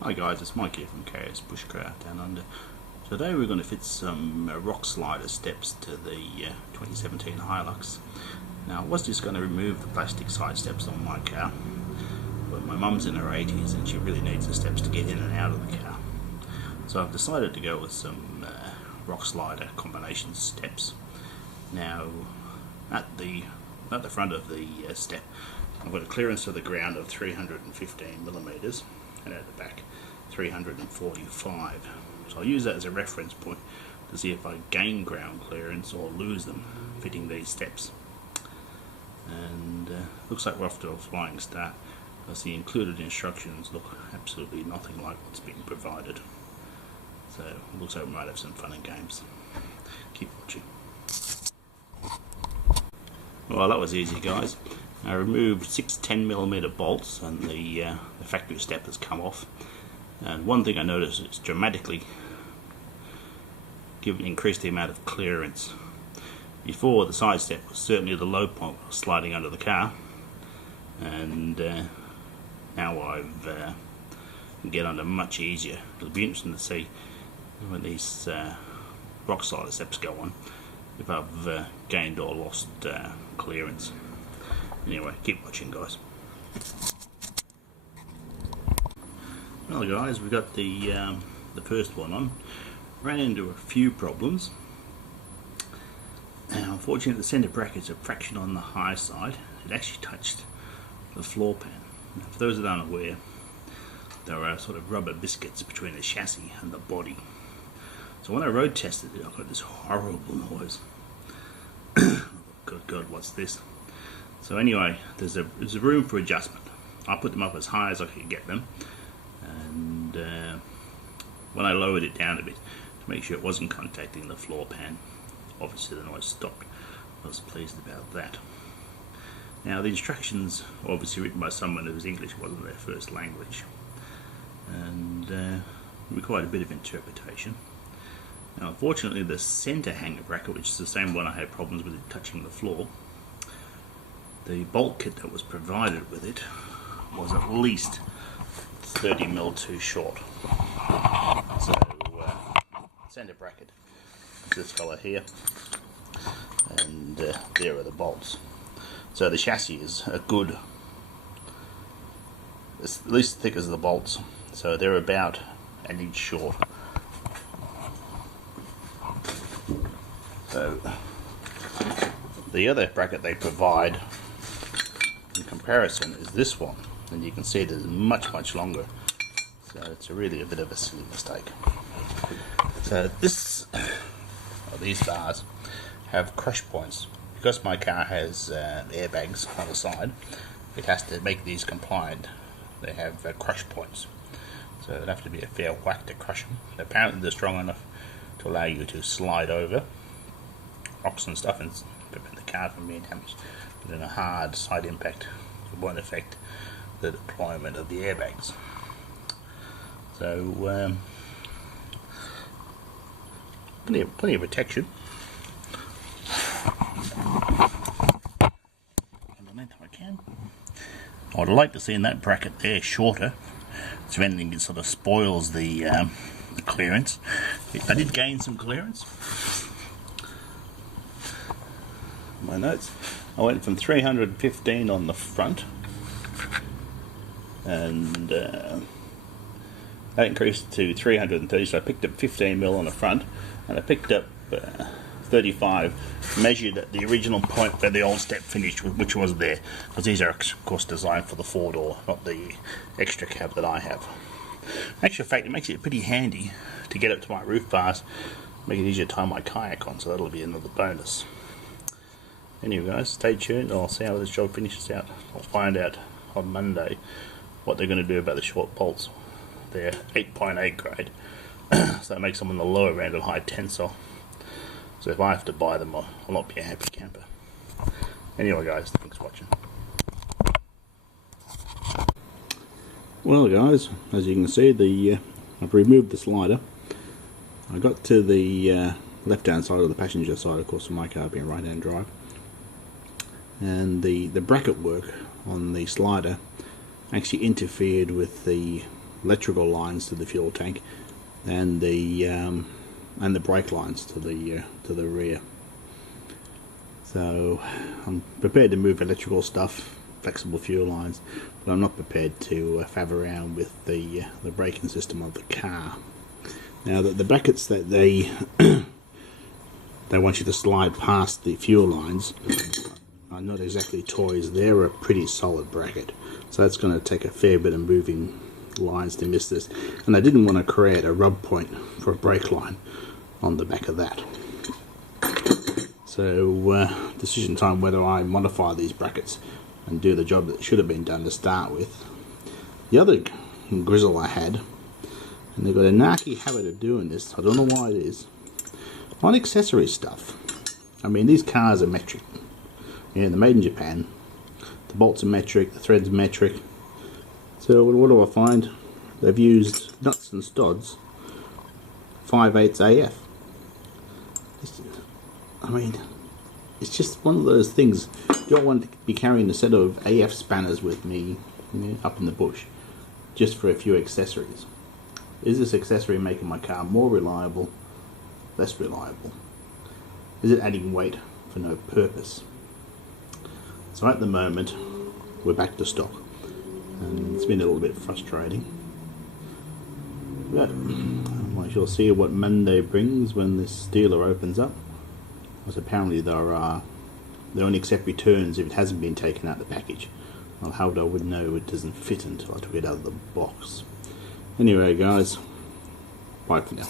Hi guys, it's Mike here from KS Bushcraft Down Under. Today we're going to fit some rock slider steps to the 2017 Hilux. Now I was just going to remove the plastic side steps on my car, but my mum's in her 80s and she really needs the steps to get in and out of the car. So I've decided to go with some rock slider combination steps. Now at the front of the step I've got a clearance to the ground of 315mm and at the back 345. So I'll use that as a reference point to see if I gain ground clearance or lose them fitting these steps. And looks like we're off to a flying start because the included instructions look absolutely nothing like what's being provided. So it looks like we might have some fun and games. Keep watching. Well, that was easy, guys. I removed 6 10mm bolts and the factory step has come off. And one thing I noticed is dramatically increased the amount of clearance. Before, the side step was certainly the low point sliding under the car, and now I've can get under much easier. It'll be interesting to see when these rock slider steps go on if I've gained or lost clearance. Anyway, keep watching, guys. Well, guys, we got the first one on. Ran into a few problems. Now, unfortunately, the centre bracket's a fraction on the high side. It actually touched the floor pan. Now, for those that aren't aware, there are sort of rubber biscuits between the chassis and the body. So when I road tested it, I got this horrible noise. Good God, what's this? So anyway, there's a room for adjustment. I put them up as high as I could get them, and when I lowered it down a bit to make sure it wasn't contacting the floor pan, obviously the noise stopped. I was pleased about that. Now the instructions are obviously written by someone whose English wasn't their first language, and required a bit of interpretation. Now unfortunately the centre hanger bracket, which is the same one I had problems with it touching the floor, the bolt kit that was provided with it was at least 30mm too short. So centre bracket is this fella here, and there are the bolts. So the chassis is a good, it's at least as thick as the bolts, so they're about an inch short. So the other bracket they provide in comparison is this one, and you can see it is much longer, so it's really a bit of a silly mistake. So these bars have crush points. Because my car has airbags on the side, it has to make these compliant. They have crush points, so it'd have to be a fair whack to crush them. Apparently they're strong enough to allow you to slide over rocks and stuff and prevent the car from being damaged, but in a hard side impact it won't affect the deployment of the airbags. So plenty of protection. Underneath if I can. I would like to see in that bracket there shorter, so if anything it sort of spoils the clearance. I did gain some clearance. My notes, I went from 315 on the front, and that increased to 330, so I picked up 15mm on the front, and I picked up 35 measured at the original point where the old step finished, which was there, because these are of course designed for the 4-door, not the extra cab that I have. In actual fact, it makes it pretty handy to get up to my roof bars, make it easier to tie my kayak on, so that'll be another bonus. Anyway guys, stay tuned. I'll see how this job finishes out. I'll find out on Monday what they're going to do about the short bolts. They're 8.8 grade, so that makes them on the lower end of high tensile. So if I have to buy them, I'll not be a happy camper. Anyway guys, thanks for watching. Well guys, as you can see, I've removed the slider. I got to the left hand side of the passenger side, of course, for my car being right hand drive, and the bracket work on the slider actually interfered with the electrical lines to the fuel tank, and the brake lines to the rear. So I'm prepared to move electrical stuff, flexible fuel lines, but I'm not prepared to faff around with the braking system of the car. Now the brackets that they they want you to slide past the fuel lines are not exactly toys. They're a pretty solid bracket, so that's going to take a fair bit of moving lines to miss this, and I didn't want to create a rub point for a brake line on the back of that. So decision time whether I modify these brackets and do the job that should have been done to start with. The other grizzle I had, and they've got a narky habit of doing this, I don't know why it is, on accessory stuff. I mean, these cars are metric. Yeah, they're made in Japan. The bolts are metric, the threads are metric. So what do I find? They've used nuts and studs 5/8 AF. I mean, it's just one of those things. You don't want to be carrying a set of AF spanners with me, you know, up in the bush just for a few accessories. Is this accessory making my car more reliable, less reliable? Is it adding weight for no purpose? So at the moment, we're back to stock, and it's been a little bit frustrating. But I shall see what Monday brings when this dealer opens up. Because apparently they only accept returns if it hasn't been taken out of the package. Well, how would I would know it doesn't fit until I took it out of the box? Anyway guys, bye for now.